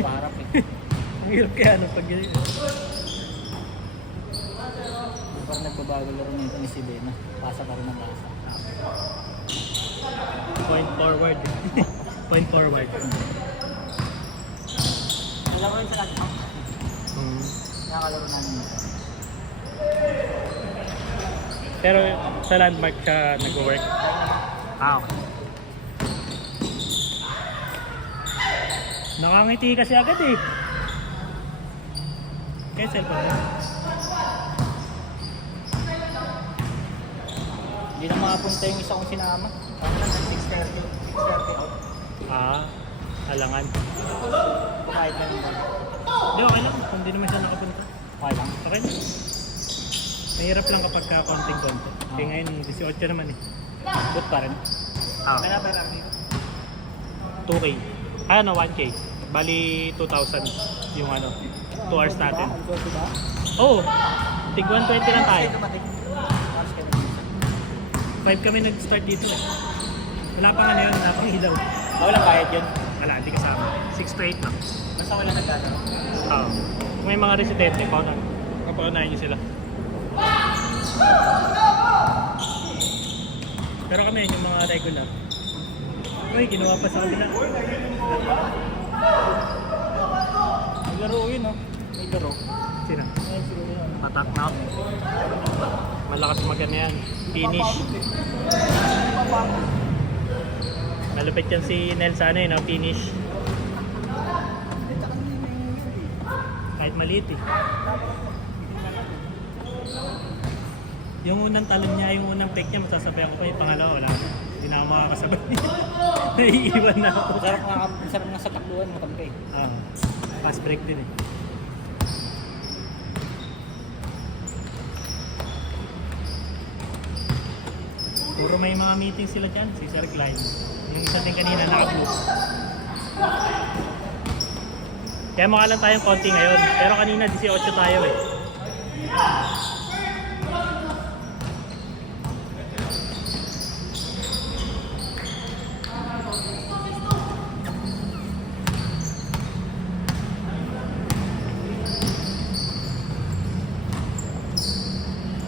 Paparap eh. Ang hirap kaya ano pag ganyan. Parang nagbabago laro nito ni si Bena. Pasa pa rin ang pasa. Point forward. Point forward. Alam ko yun sa landmark. Nakakalaro namin ito. Pero sa landmark siya nag-work. Okay. Nakangiti kasi agad eh. Kaya cellphone mo. Hindi na makapunta yung isa kong sinama. Ano lang, 6:30. 6:30 out. Halangan. Kumain na rin. Hindi, okay lang. Kung di naman siya nakapunta. Okay lang. Okay lang. Mahirap lang kapag konting-konti. Kaya ngayon, 18 naman eh. Good pa rin. Kaya pa lang dito. 2K. Ano, 1K. Bali, 2,000 yung ano, 2 hours natin. Ang goal ba? Oo. Tig 120 lang tayo. Dumating. Oras ka na. 5 kami nag-start dito eh. Wala pa nga na yun, wala pang ilaw. Walang bayad yun. Wala, hindi kasama. 6 to 8 lang. Basta wala nagkano. Oo. Kung may mga residente, papaunahin nyo sila. Pero kami, yung mga regular. Uy, ginawa pa sa kabila. May laro yun, no? May laro. Sino? Ay, siguro yun. Attack now. Malakas magana yan. Finish. Malupit yan si Nel sa ano yun, no? Finish. Kahit maliit eh. Yung unang talon niya, yung unang pick niya, masasabihan ko pa yung pangalawa, wala. Hindi na ako makakasabay. Naiiwan na ako. Sarap nga sa takluhan, matamkay. Fast break din eh. Puro may mga meeting sila dyan, si Sir Clyde. Yung isa din kanina naka-blue. Kaya mukha lang tayong konti ngayon. Pero kanina 18 tayo eh.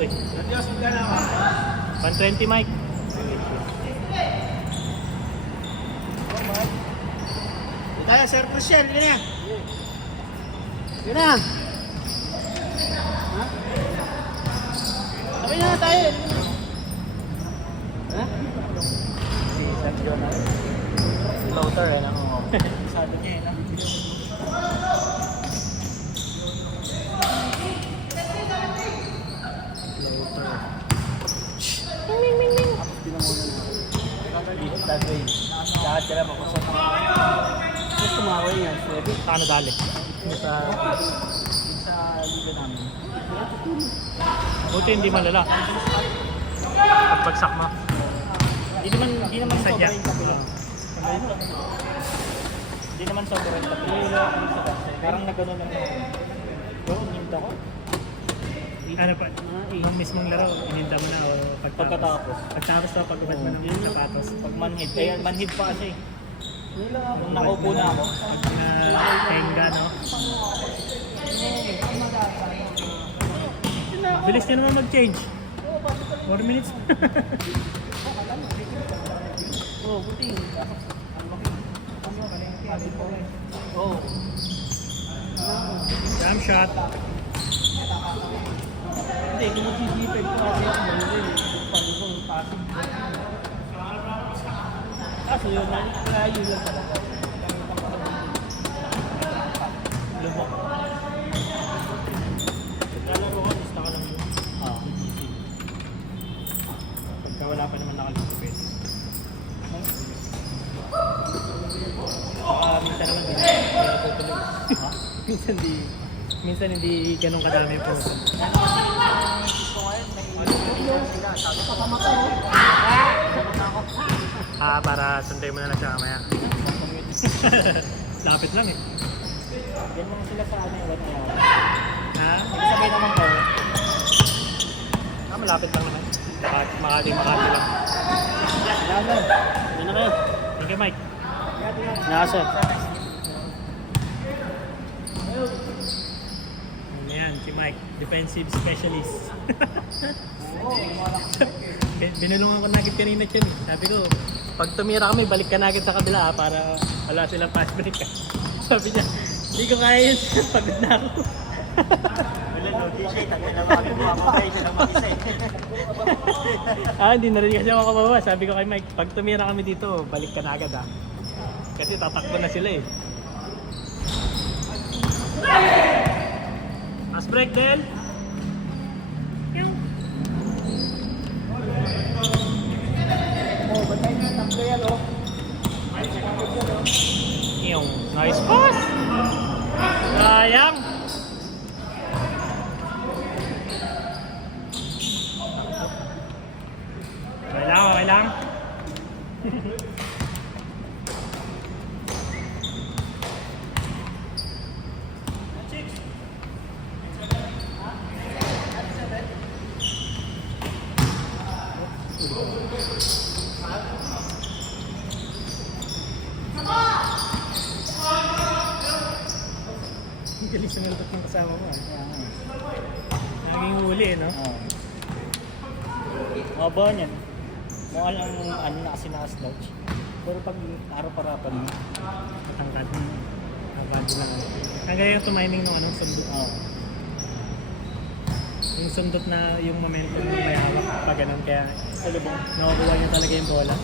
Uy. 120 Mike. Tayo, Sir Crucial, yun na. Yun na. Ha? Sabi na tayo. Ha? Si Sir John. Floater eh, no? Sabi niya eh, no? That way. Lahat sila makusap. Gusto tumaway yan, pwede. Paano dali? Sa liga namin. Buti hindi malala. Pagbagsak mo. Hindi naman Sadya. sobra yung kapila. Hindi naman sobra yung kapila. Parang nagano lang ako. Bro, ninda ko. Ano pa? Ang mismong laro, ininda mo na o Pagkatapos. Pagtapos to, pag-ubad mo ng sapatos. Pag manhid. Kaya manhid pa kasi. Nung nakaupo na ako. Pag tenga, no? Bilis nyo naman mag-change. 4 minutes. Oo, buti. Oo. Jam shot. Hindi, kung mag-defend ko kasi ako marunong eh. Paano ko, passing. Kaso yun, kaya yun lang talaga. Lumok. Lalaro ko, gusto ka lang yun. Easy. Pagka wala pa naman nakalito, pwede. Minsan naman hindi tutuloy. Minsan hindi ganun kadami yung puso. Para sunday mo na lang siya kamaya. Lapit lang eh. Yan lang sila sa ano yung one hour. Ha? Nagsabay naman ko. Malapit lang naman. Makati lang. Lalo. Yan na kayo. Thank you, Mike. Nasa. Defensive specialist. Binulungan ko na agad kanina siya. Sabi ko, pag tumira kami, balik ka na agad sa kabila para wala silang fast break. Sabi niya, hindi ko kaya yun. Pagod na ako. Wala no, di siya. Tangin na makakabay siya ng mag-isa Hindi na rin kasi ako kababa. Sabi ko kay Mike, pag tumira kami dito, balik ka na agad Kasi tatakbo na sila Fast break, Del. Oh, batay na. Tatlo yan, oh. Yung nice pass. Sayang. Okay lang. Ang galing sumuntok ng kasama mo. Naging huli, no? Oo. Maba niyan. Mukha lang ano na kasi naka-slouch. Pero pag araw-parapan mo, Matangkad. Abado na lang. Ang gaya yung tumiming nung anong sundot. oo. Yung sundot na yung momentum na may hawak pa ganun. Kaya sa lubong, nakukuha niya talaga yung bola.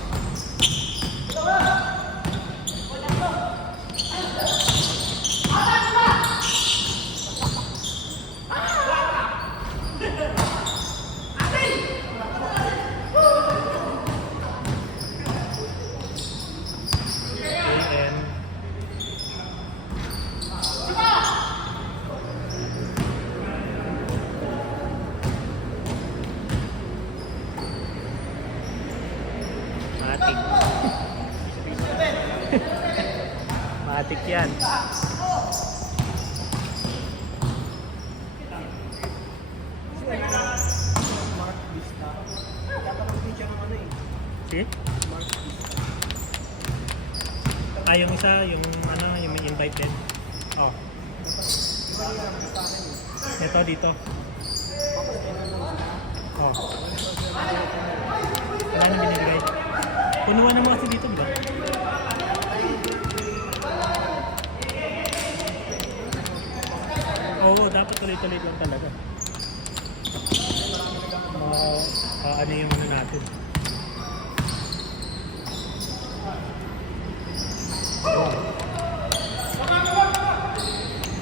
And matik. Matik yan. Mark Vista. Kapag siya ng ano eh. See? Mark Vista. Yung isa, yung ano, yung may invite din. Oh. Ito dito. Oh. Wala na binibigay. Punuan naman kasi dito, di ba? Oo, dapat tuloy-tuloy lang talaga. Ano yung ano natin.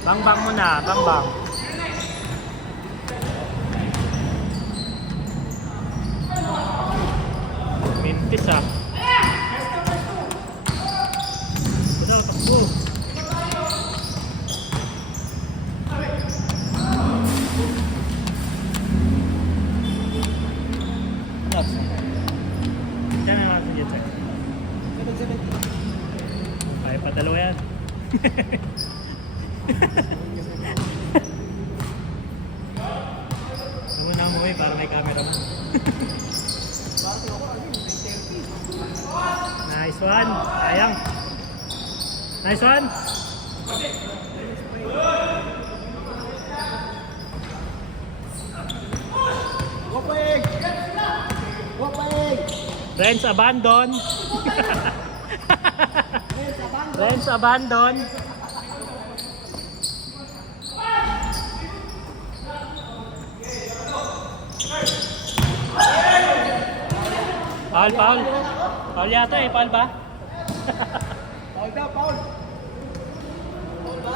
Bang-bang muna, bang-bang. Mintis Betul, takbo. Diyan na natin dito. 770. Kaya pa dalawa yan. Ano na mo para may camera mo. Nice one. Sayang. Nice one. Wapay! Wapay! Renz abandon. Renz abandon. Paul, Paul. Paul yata Paul ba? Paul daw, Paul! Paul ba?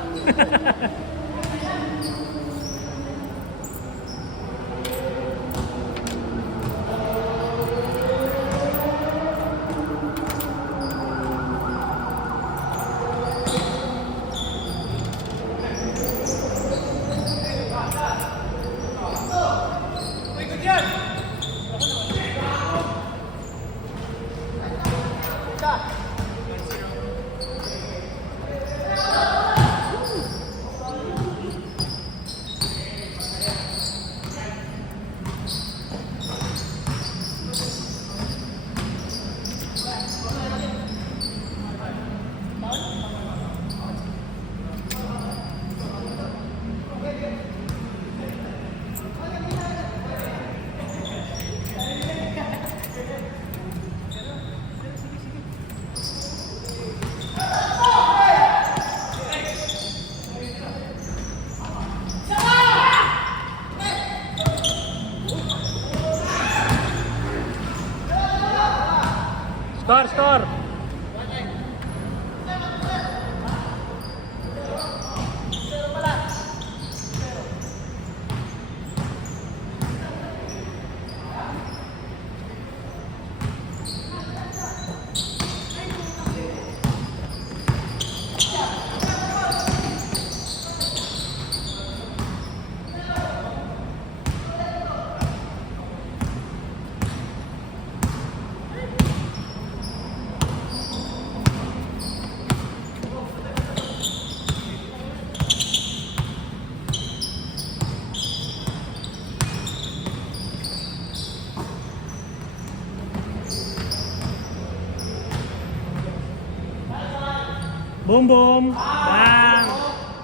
Boom, boom. Yan.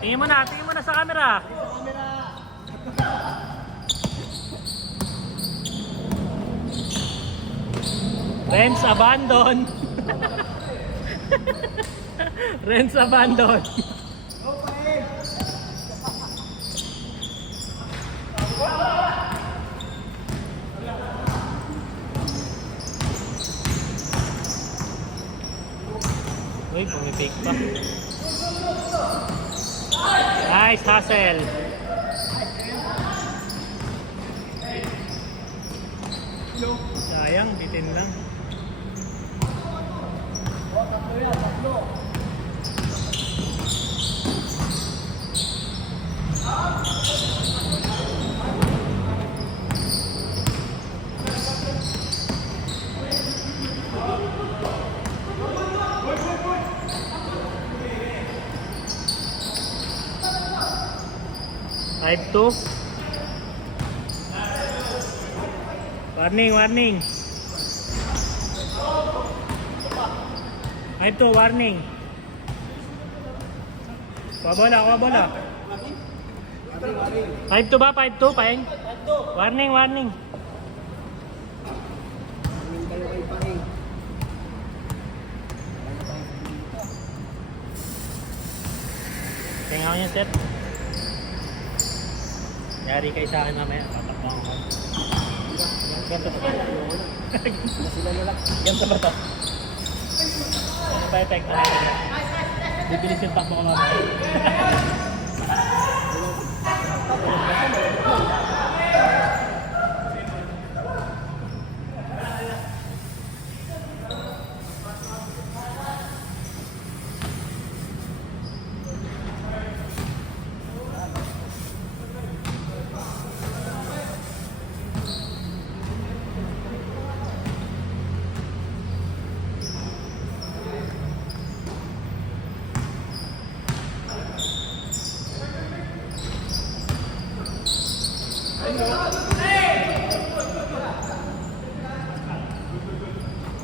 Tingin mo na sa camera. Renz abandon. Renz abandon. Uy, pumipake pa. Nice hustle. Sayang, bitin lang. Five two. Warning, warning. 5-2, warning. Kuha bola. 5-2 ba? 5-2, Paeng? Warning, warning. Tingnan ko yung set. Yari kayo sa akin mamaya. Tatakbuhan ko. Ganto ba? Ganto ba ito? Pa-effect na rin. Bibilis yung takbo ko mamaya.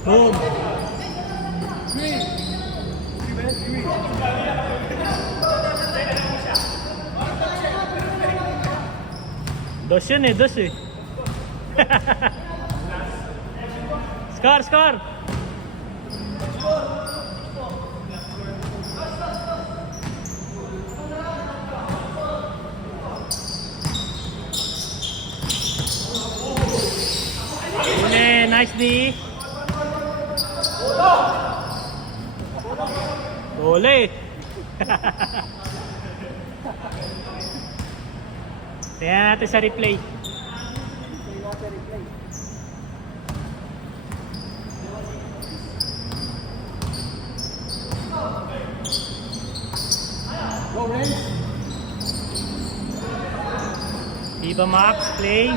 Boom! Dos yun eh, dos eh. Score! Nice D. Boleh. Tingnan natin sa replay. Viva Max, play.